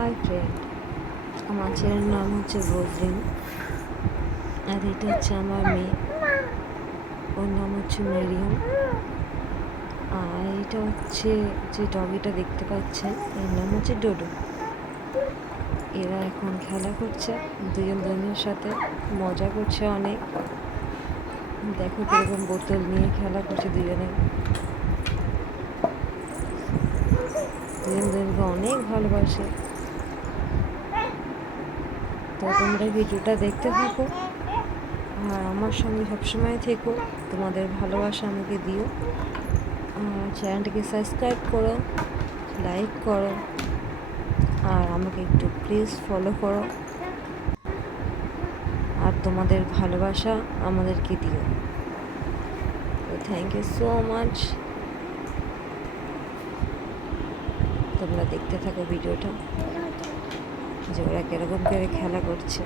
Hi friend, আমার ছেলের নাম হচ্ছে বজরিন, আর এটা হচ্ছে আমার মেয়ে, ওর নাম হচ্ছে মেরিয়াম। আর এটা হচ্ছে যে ডগিটা দেখতে পাচ্ছেন, এর নাম হচ্ছে ডোডো। এরা এখন খেলা করছে, দুজনের সাথে মজা করছে অনেক। দেখো কিরকম বোতল নিয়ে খেলা করছে দুজনে দুজনকে অনেক ভালোবাসে। তো তোমরা ভিডিওটা দেখতে থাকো আর আমার সঙ্গে সবসময় থেকো, তোমাদের ভালোবাসা আমাকে দিও। চ্যানেলটিকে সাবস্ক্রাইব করো, লাইক করো, আর আমাকে একটু প্লিজ ফলো করো। আর তোমাদের ভালোবাসা আমাদেরকে দিও। তো থ্যাংক ইউ সো মাচ। তোমরা দেখতে থাকো ভিডিওটা, যে ওরা কিরকম করে খেলা করছে।